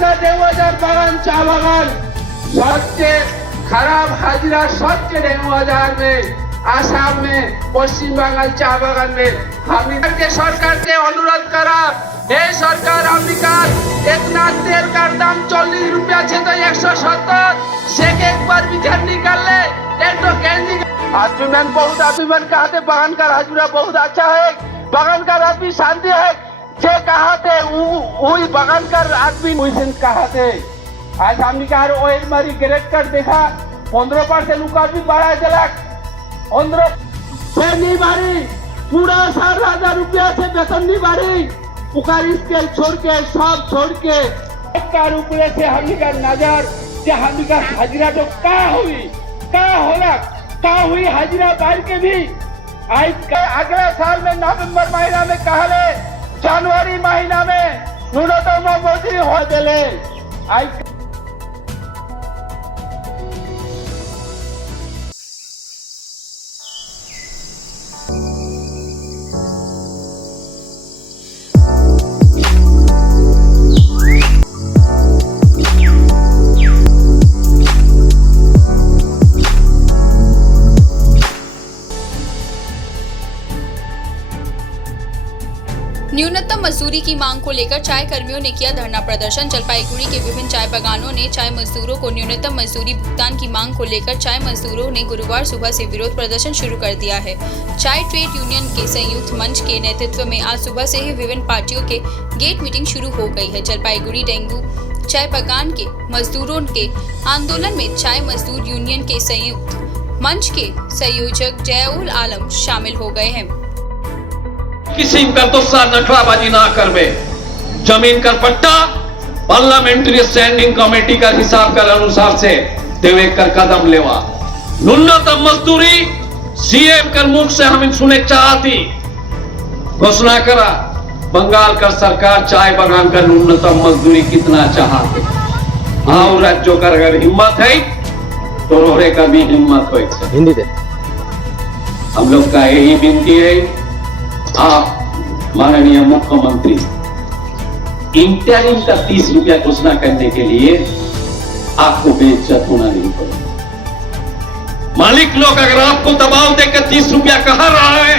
দেওবাজার বাগান चा बागान सबसे खराब हाजिरा सबसे देवबाजार में आसाम में पश्चिम बंगाल चा बागान में हम के सरकार के अनुरोध करा हे सरकार अम्बिकार एक ना तेल का दाम 40 रुपया से तो 170 से एक बार विचार निकाल ले एक तो कैंडी अभिमान बहुत अभिमान कहते बागान का हाजिरा बहुत अच्छा है बागान का आदमी शांति है जे कहा थे वही बागान का आदमी वही कहा थे आज हमने कहा ओएल मारी ग्रेड कार्ड देखा 15% उकार भी बढ़ा चला 15 नहीं बारी पूरा 7,000 रुपया से वेतन नहीं बारी उकार स्केल छोड़ के सब छोड़ के का रुपये से हमने का नजर जे हमने का हाजिरा तो का हुई का होला का हुई हाजिरा बाहर के भी आज अगले साल में नवंबर महीना में कहले जनवरी महीना में न्यूनतम मजदूरी हो दिले आज न्यूनतम मजदूरी की मांग को लेकर चाय कर्मियों ने किया धरना प्रदर्शन। जलपाईगुड़ी के विभिन्न चाय बागानों ने चाय मजदूरों को न्यूनतम मजदूरी भुगतान की मांग को लेकर चाय मजदूरों ने गुरुवार सुबह से विरोध प्रदर्शन शुरू कर दिया है। चाय ट्रेड यूनियन के संयुक्त मंच के नेतृत्व में आज सुबह से ही विभिन्न पार्टियों के गेट मीटिंग शुरू हो गई है। जलपाईगुड़ी डेंगू चाय बागान के मजदूरों के आंदोलन में चाय मजदूर यूनियन के संयुक्त मंच के संयोजक जयाउल आलम शामिल हो गए हैं। किसी का तो नखराबाजी ना कर में जमीन का पट्टा पार्लियामेंट्री स्टैंडिंग कमेटी का हिसाब कर अनुसार से देवे कर कदम लेवा न्यूनतम मजदूरी सीएम कर मुख से हम सुने चाहती घोषणा करा बंगाल का सरकार चाय बागान का न्यूनतम मजदूरी कितना चाहते हाँ राज्यों का अगर हिम्मत है तो रोहरे का भी हिम्मत हो हिंदी दे हम लोग का यही विनती है आप माननीय मुख्यमंत्री इंटरिम का 30 रुपया घोषणा करने के लिए आपको बेइज्जत होना नहीं पड़ेगा। मालिक लोग अगर आपको दबाव देकर 30 रुपया कह रहा है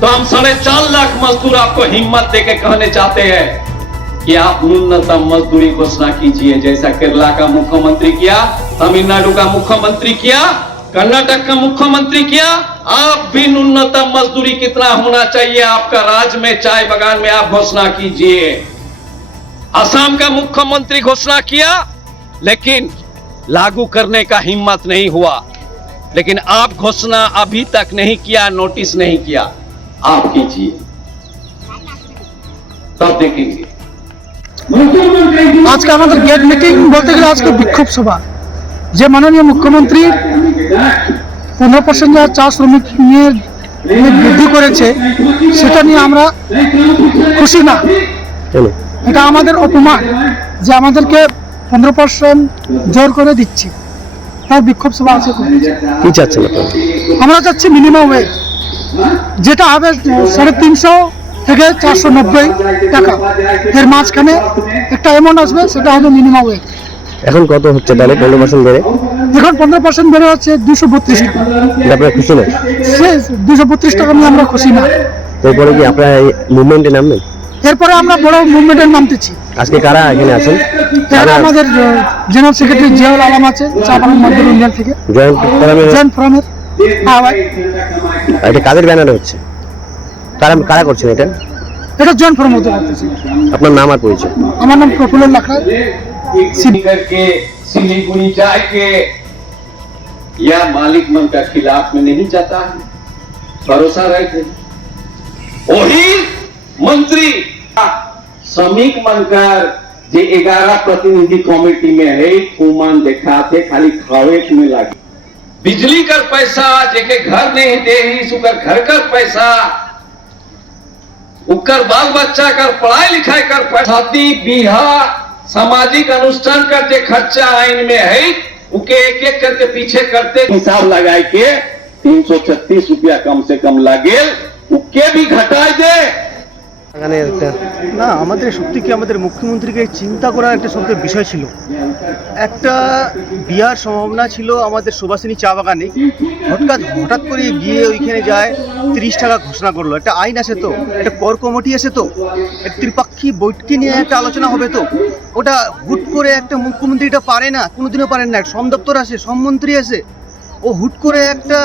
तो हम 4.5 लाख मजदूर आपको हिम्मत देकर कहने चाहते हैं कि आप न्यूनतम मजदूरी घोषणा कीजिए जैसा केरला का मुख्यमंत्री किया, तमिलनाडु का मुख्यमंत्री किया, कर्नाटक का मुख्यमंत्री किया। आप भी न्यूनतम मजदूरी कितना होना चाहिए आपका राज्य में चाय बागान में आप घोषणा कीजिए। असम का मुख्यमंत्री घोषणा किया लेकिन लागू करने का हिम्मत नहीं हुआ, लेकिन आप घोषणा अभी तक नहीं किया, नोटिस नहीं किया, आप कीजिए तब देखेंगे। आज का हमारे गेट मीटिंग बोलते गए आज के विक्षोभ सभा যে মাননীয় মুখ্যমন্ত্রী 15% যা চা শ্রমিক নিয়ে বৃদ্ধি করেছে সেটা নিয়ে আমরা খুশি না। এটা আমাদের অপমান যে আমাদেরকে 15% জোর করে দিচ্ছে, তার বিক্ষোভ সভা আছে। কি চাচ্ছেন আমরা চাচ্ছি মিনিমাম ওয়েজ যেটা হবে 350 থেকে 490 টাকা, এর মাঝখানে একটা অ্যামাউন্ট আসবে সেটা হবে মিনিমাম ওয়েজ। এখন কত হচ্ছে তাহলে 15% বেড়ে? এখন 15% বেড়ে হচ্ছে 232 টাকা। আপনারা খুশি না? 232 টাকা নিয়ে আমরা খুশি না। এরপরে কি আপনারা এই মুভমেন্টে নামবেন? এরপরে আমরা বড় মুভমেন্টে নামতেছি। আজকে কারা এখানে আছেন? আমাদের জেনারেল সেক্রেটারি জিয়াউল আলম আছে চা বাগান মজদুর ইউনিয়ন থেকে। জয়েন্ট ফোরামের এটা কাদের ব্যানারে হচ্ছে? কারা করছেন এটা? এটা জয়েন্ট ফোরাম হতে করতেছি। আপনার নাম আর পরিচয়? আমার নাম প্রফুল্ল লাখা। करके सिलीगुड़ी जाके या मालिक मन का खिलाफ में नहीं जाता है, भरोसा रखे वही मंत्री श्रमिक मनकर जे 11 प्रतिनिधि कमेटी में है कुमान देखा थे खाली खावे में लगे बिजली कर पैसा जेके घर नहीं दे ही सुकर घर कर पैसा उकर बाल बच्चा कर पढ़ाई लिखाई कर शादी बिहार सामाजिक अनुष्ठान का जो खर्चा आइन में है उके एक एक करके पीछे करते हिसाब लगाए के 336 रुपया कम से कम लगे उके भी घटा दे এখানে একটা না, আমাদের সত্যি কি আমাদের মুখ্যমন্ত্রীকে চিন্তা করার একটা সত্যি বিষয় ছিল। একটা বিয়ার সম্ভাবনা ছিল আমাদের সুভাষিনী চা বাগানে, হঠাৎ করে গিয়ে ওইখানে যায় 30 টাকা ঘোষণা করলো। একটা আইন আছে তো, একটা কর কমিটি আছে তো, একটা ত্রিপাক্ষী বৈঠকে নিয়ে একটা আলোচনা হবে তো, ওটা হুট করে একটা মুখ্যমন্ত্রী এটা পারে না, কোনোদিনও পারেন না। শ্রম দপ্তর আছে, শ্রমমন্ত্রী আছে, ও হুট করে একটা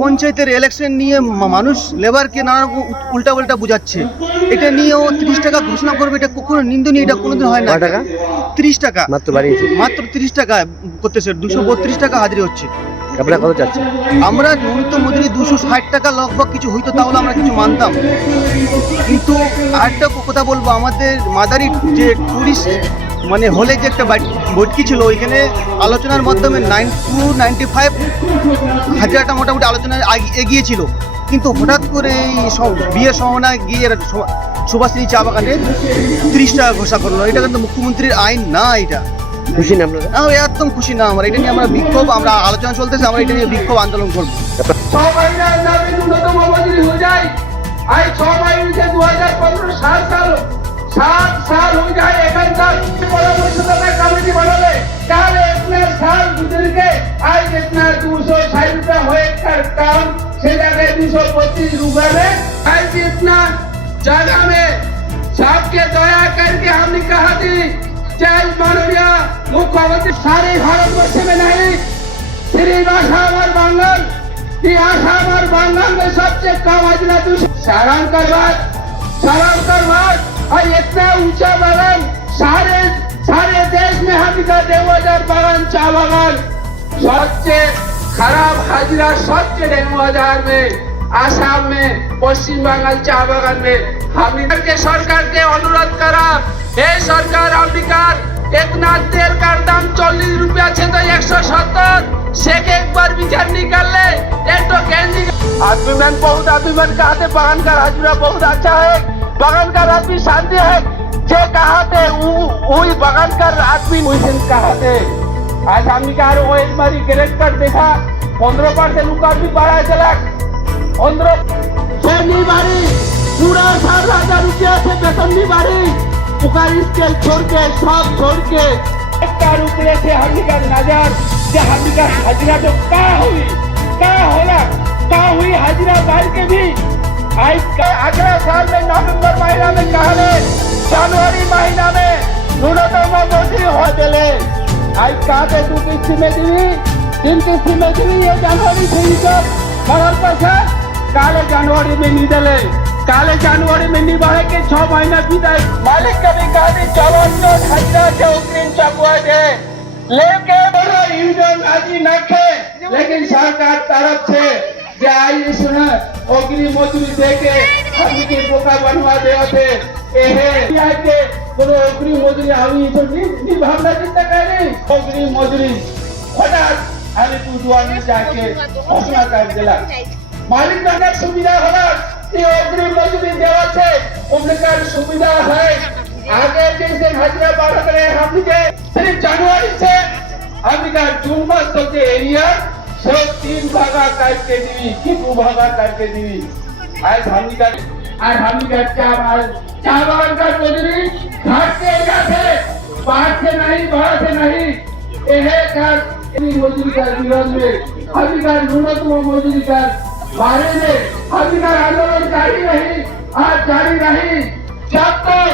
পঞ্চায়েতের ইলেকশন নিয়ে মানুষ লেবারকে নানা উল্টা বোঝাচ্ছে। এটা নিয়ে ও 30 টাকা ঘোষণা করবে, এটা কখনো নিন্দনীয়, এটা কোনোদিন হয় না। কয় টাকা? 30 টাকা মাত্র বাড়িয়েছে। মাত্র 30 টাকা করতেছে, 232 টাকা হাজিরি হচ্ছে। আপনারা কত চাচ্ছেন? আমরা ন্যূনতম মজুরি 260 টাকা লগভগ কিছু হইতো, তাহলে আমরা কিছু মানতাম। কিন্তু আরেকটা কথা বলবো, আমাদের মাদারি যে টুরিস্ট মানে হলে যে একটা বৈঠকি ছিল, ওইখানে আলোচনার মাধ্যমে 95 হাজারটা মোটামুটি আলোচনায় এগিয়েছিল। কিন্তু হঠাৎ করে এই সব বিয়ের সম্ভাবনায় গিয়ে সুভাষিনী চা বাগানে 30 টাকা ঘোষণা করলো। এটা কিন্তু মুখ্যমন্ত্রীর আইন না। এটা খুশি না আপনারা? একদম খুশি না আমরা। এটা নিয়ে আমরা বিক্ষোভ, আমরা আলোচনা চলতেছে, আমরা এটা নিয়ে বিক্ষোভ আন্দোলন করবো। 6 महीना दाबी न्यूनतम मजदूरी हो जाए। आज 6 महीने से 2015 7 साल हो जाए। एखन तक परामर्श कमिटी बनाले काल इतना साल गुजर के आज इतना 260 रुपया हुए काम से जगह 225 रुपया में आज इतना जगह में सबके दया करके हमने कहा थी जय माननीय मुख्यमंत्री सारे भारतवर्ष में नहीं, सिर्फ आसाम और बंगाल, ये आसाम और बंगाल में सबसे कम हाजिरा 200। सारांकर बात और इतना ऊंचा बागान सारे देश में हम का 2000 बागान चा बागान सबसे खराब हाजिरा सबसे 2000 में आसाम में पश्चिम बंगाल चा बागान में हमने के सरकार के अनुरोध करा, हे सरकार अम्बिकार इतना तेल का दाम 40 रुपया से तो 170 से के एक बार विचार निकाल ले। एक तो कैंडी आदमी मन बहुत आदमी मन कहते बागान का हाजिरा बहुत अच्छा है, बागान का आदमी शांति है जे कहते वही बागान का आदमी वही कहते। आज हमने कहा वो एक बार ग्रेड कर देखा 15% ऊपर भी बढ़ा चला 15 नहीं बारी पूरा 7,000 रुपया से वेतन नहीं बारी पुकारी स्केल छोड़ के सब छोड़ के 1 रुपये से हमने का नजर से हमने का हाजिरा जो क्या हुई हाजिरा बाहर के भी आज अगले साल में नवंबर महीना में कहले जनवरी महीना में न्यूनतम मजदूरी हो गए। आज कहते 2 किस्ती में दी 3 किस्ती में दी ये जनवरी से ही सब मगर पैसा काले जनवरी में नहीं दिले, काले जनवरी में नहीं बढ़े के 6 महीना बीता। मालिक कभी कहा जवान हाजिरा के अग्रिम चकुआ दे लेके बड़ा यूनियन आजी नखे, लेकिन सरकार तरफ से जे आई सुना अग्रिम मजदूरी देके हमनी के बोका बनवा देवा थे एहे के कोनो अग्रिम मजदूरी हमनी तो नहीं भावना चिंता करे अग्रिम मजदूरी हठात आले तू दुआर में जाके घोषणा कर दिला। मालिक का सुविधा होला ये अग्रिम मजदूरी देवा से उनका सुविधा है। आगे जैसे हाजिरा बढ़ रहे हमनी के सिर्फ जनवरी से हमनी का जून मास तक के एरिया सब 3 भागा करके दी कि 2 भागा करके दी। आज हमनी का चावल का मजदूरी घाट के एरिया से बाहर से नहीं बाहर से नहीं यह का मजदूरी का विरोध में हमनी का न्यूनतम मजदूरी का बारे में हमनी का आंदोलन जारी रही, आज जारी रही जब तक